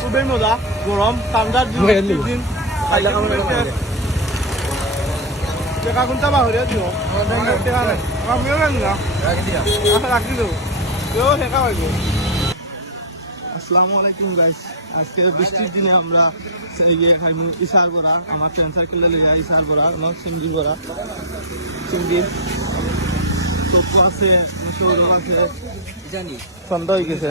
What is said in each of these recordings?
খুবই মজা গরম ঠান্ডার দিন। টেকা কোনটা বাহরিয়া দিও। টেকা নাই। আমিও জানি না রাখি দিয়া। আচ্ছা দেবো কেউ আসসালামু আলাইকুম গাইস আজকে বৃষ্টির দিনে আমরা ইয়ে খাইমু ইশার করা আমার ফ্রেন্ড সার্কেলে লিয়ে ইশার করা এবং সিঙ্গি করা সিঙ্গি। টপু আছে সৌরভ আছে। জানি। সন্ধ্যা হয়ে গেছে।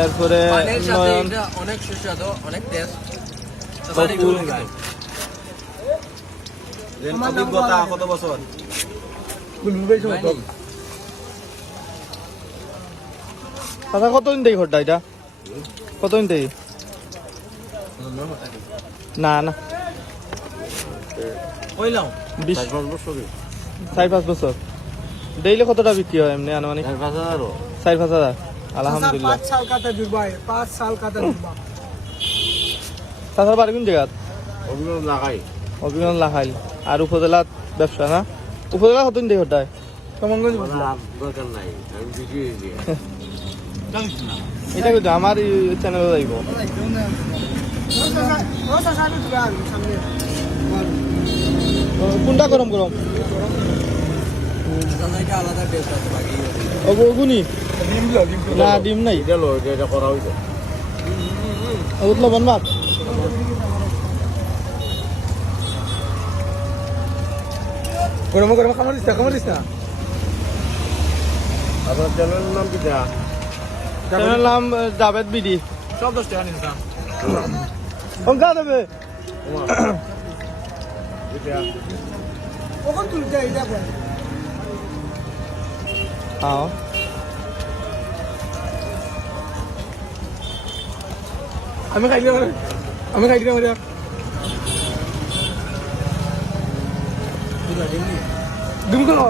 এরপরে পানির নয়ন অনেক সুস্বাদু অনেক টেস্ট তপু। অভিজ্ঞতা কত বছর? দাদা কতদিন দেই ঘরটা এটা? কতদিন দেই না না। চার পাঁচ বছর। ডেইলি কতটা বিক্রি হয় এমনি আনুমানিক? চার পাঁচ হাজারও। চার পাঁচ হাজার। আলহামদুলিল্লাহ। পাঁচ সাল কাটা দুবাই পাঁচ সাল কাটা দুবাই। তাছাড়া বাড়ি কোন জায়গাত? অভিজ্ঞতা লাগাই। অভিমান লাখাইল আর উপজেলাত ব্যবসা না? উপজেলা কতদিন দরকার নাই আমি হয়ে দিয়ে এটা কিন্তু আমার চ্যানেলে যাইব। কোনটা গরম গরম না ডিম নাই। এটা করা হইছে ওগুলো লবণ ভাত গরম গরম খামার দিস না? খামার দিস না আপনার চ্যানেলের নাম কি যা? চ্যানেলের নাম জাভেদ বিডি। সব দশ টাকা নিস না সংখ্যা দেবে এটা তুলতে এটা বল হ্যাঁ আমি খাই দিলাম আমি খাই দিলাম ডিম কোন